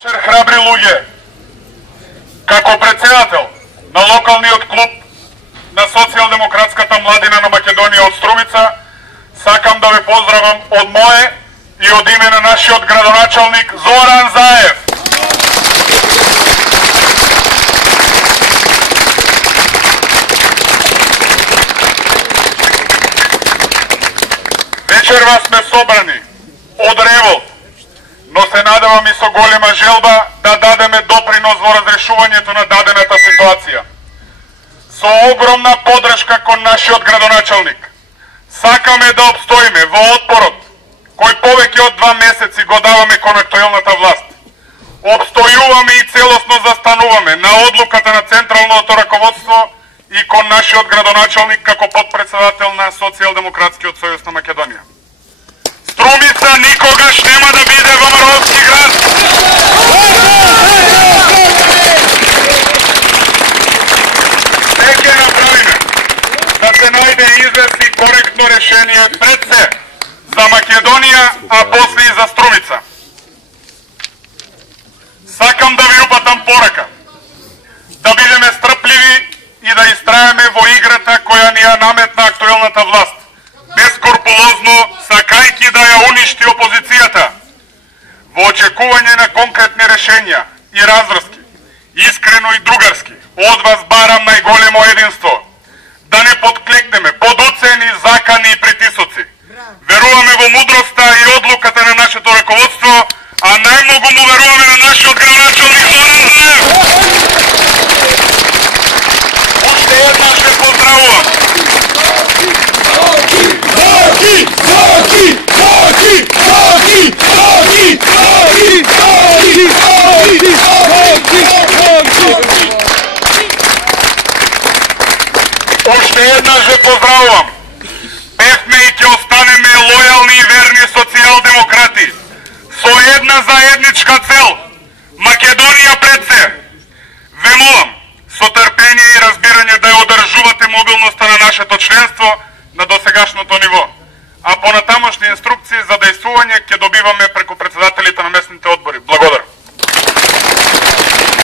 Храбри луѓе, како председател на локалниот клуб на социјалдемократската младина на Македонија од Струмица, сакам да ве поздравам од мое и од име на нашиот градоначалник Зоран Заев. Вечерва сме собрани од револт, но се надевам и со голема желба да дадеме допринос во разрешувањето на дадената ситуација. Со огромна подршка кон нашиот градоначалник, сакаме да обстоиме во отпорот кој повеќе од 2 месеци го даваме кон актуелната власт. Обстојуваме и целосно застануваме на одлуката на централното раководство и кон нашиот градоначалник како подпредседател на Социјалдемократскиот сојуз на Македонија. Струмица никогаш нема да биде вамаровски град. Се ќе направиме да се најде известно и коректно решение пред се за Македонија, а после и за Струмица. Сакам да ви упатам порака да бидеме стрпливи и да истраеме во играта која ни ја наметна актуелната власт, бескорпулозно, сакајки да ја уништи опозицијата, во очекување на конкретни решења и разврски, искрено и другарски, од вас барам најголемо единство, да не подклекнеме под уцени, закани и притисоци. Веруваме во мудроста и одлуката на нашето раководство, а најмногу му веруваме на нашиот градоначалник Зоран Заев. Уште еднаш ве поздравувам. Уште еднаш ве поздравувам. Бевме и ќе останеме лојални и верни социјалдемократи со една заедничка цел – Македонија пред се. Ве молам со трпение и разбирање да ја одржувате мобилноста на нашето членство на досегашното ниво, а понатамошни инструкции за дејствување ќе добиваме преку председателите на местните одбори. Благодарам.